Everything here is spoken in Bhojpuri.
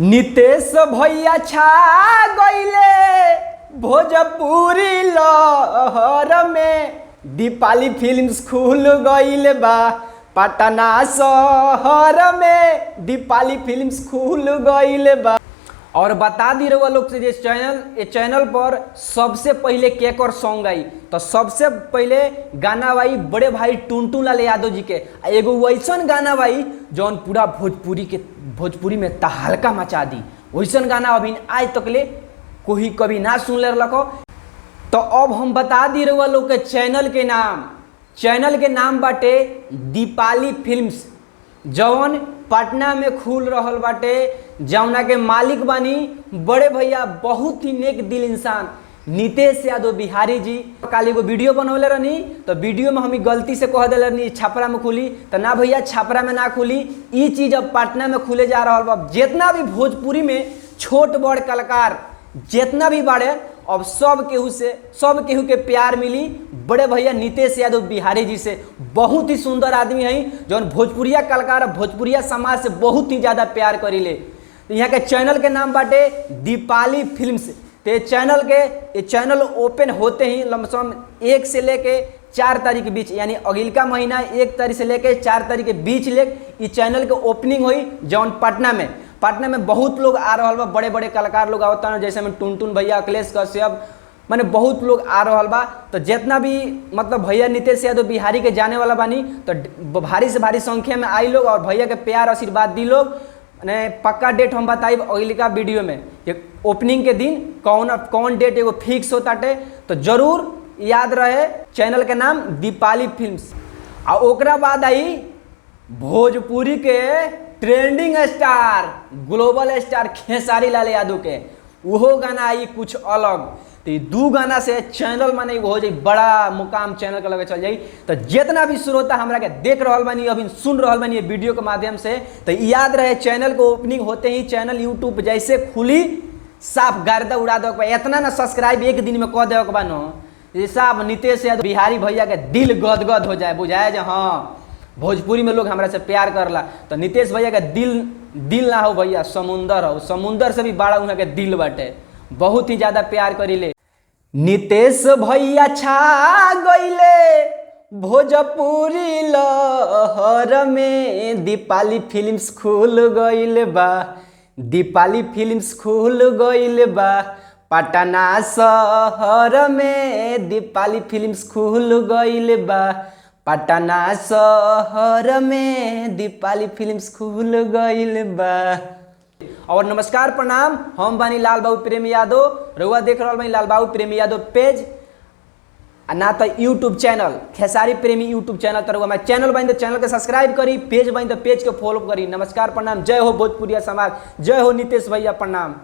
नितेश भैया छा गईले भोजपुरी लहर में। दीपाली फिल्म्स खुल गईल बा पटना शहर में। दीपाली फिल्म्स खुल गईल बा। और बता दी रहुआ लोग से ये चैनल पर सबसे पहले केकर सॉन्ग आई तो सबसे पहले गाना भाई बड़े भाई टुनटुन लाल यादव जी के। एगो वैसन गाना भाई जौन पूरा भोजपुरी में तहलका मचा दी। वैसन गाना अभी आज तक ले कोई कभी ना सुन ले रखो। तो अब हम बता दी रहुआ लोग के चैनल के नाम बाटे दीपाली फिल्म्स, जौन पटना में खुल रहल बाटे, जौना के मालिक बानी बड़े भैया बहुत ही नेक दिल इंसान नितेश यादव बिहारी जी। कल एगो वीडियो बनौले रहनी तो वीडियो में हमें गलती से कह दिले रहनी छपरा में खुली तो ना भैया छपरा में ना खुली। ये चीज अब पटना में खुले जा रहा बा। जितना भी भोजपुरी में छोट बड़ कलाकार जितना भी बाड़े अब सब केहू के प्यार मिली बड़े भैया नितेश यादव बिहारी जी से। बहुत ही सुंदर आदमी हैं जौन भोजपुरिया कलाकार भोजपुरिया समाज से बहुत ही ज़्यादा प्यार करीले। तो यहाँ के चैनल के नाम बाटे दीपाली फिल्म्स। तो ये चैनल ओपन होते ही लमसम 1 से लेके 4 तारीख के बीच यानी अगिलका महीना 1 तारीख से लेके 4 तारीख के बीच ये चैनल के ओपनिंग हुई जौन पटना में बहुत लोग आ रहा बा। बड़े बड़े कलाकार लोग आवता है जैसे में टुनटुन भैया अखिलेश कश्यप माने बहुत लोग आ रहा बा। तो जितना भी मतलब भैया नितेश यादव बिहारी के जाने वाला बानी तो भारी से भारी संख्या में आई लोग और भैया के प्यार आशीर्वाद दी लोग। ने पक्का डेट हम बताइब अगलिका वीडियो में ओपनिंग के दिन कौन डेट एगो फिक्स होता टे। तो जरूर याद रहे चैनल के नाम दीपाली फिल्म्स। और ओकरा बाद आई भोजपुरी के trending star global star Khesari Lal Yadav के वो गाना आई कुछ अलग। तो ये 2 गाना से चैनल माने हो जाए बड़ा मुकाम चैनल के लगे चल जाई। तो जितना भी श्रोता हमरा के देख रहा बानी अभी सुन रहा बानी ये वीडियो के माध्यम से तो याद रहे चैनल को ओपनिंग होते ही चैनल यूट्यूब जैसे खुली साफ गर्दा उड़ा दे। इतना ना सब्सक्राइब एक दिन में कह दे बनो साफ नितेश यादव बिहारी भैया के दिल गदगद हो जाए बुझाए जो हाँ भोजपुरी में लोग हमरा से प्यार करला। तो नितेश भैया का दिल ना हो भैया समुंदर हो, समुंदर से भी बड़ा उनके दिल बाटे। बहुत ही ज्यादा प्यार करीले। नितेश भैया छा गईले भोजपुरी लहर में। दीपाली फिल्म्स खुल गईल बा। दीपाली फिल्म्स खुल गईल बा पटना शहर में। दीपाली फिल्म्स खुल गईल बा पटना शहर में। दीपाली फिल्म्स खुल गईल बा। और नमस्कार प्रणाम, हम बानी लाल बाबू प्रेमी यादव। रउआ देख रहा बानी लाल बाबू प्रेमी यादव पेज ना तो यूट्यूब चैनल खेसारी प्रेमी यूट्यूब चैनल। तो रउआ चैनल बनी तो चैनल के सब्सक्राइब करी, पेज बनी तो पेज के फॉलो करी। नमस्कार प्रणाम, जय हो भोजपुरिया समाज, जय हो नितेश भैया, प्रणाम।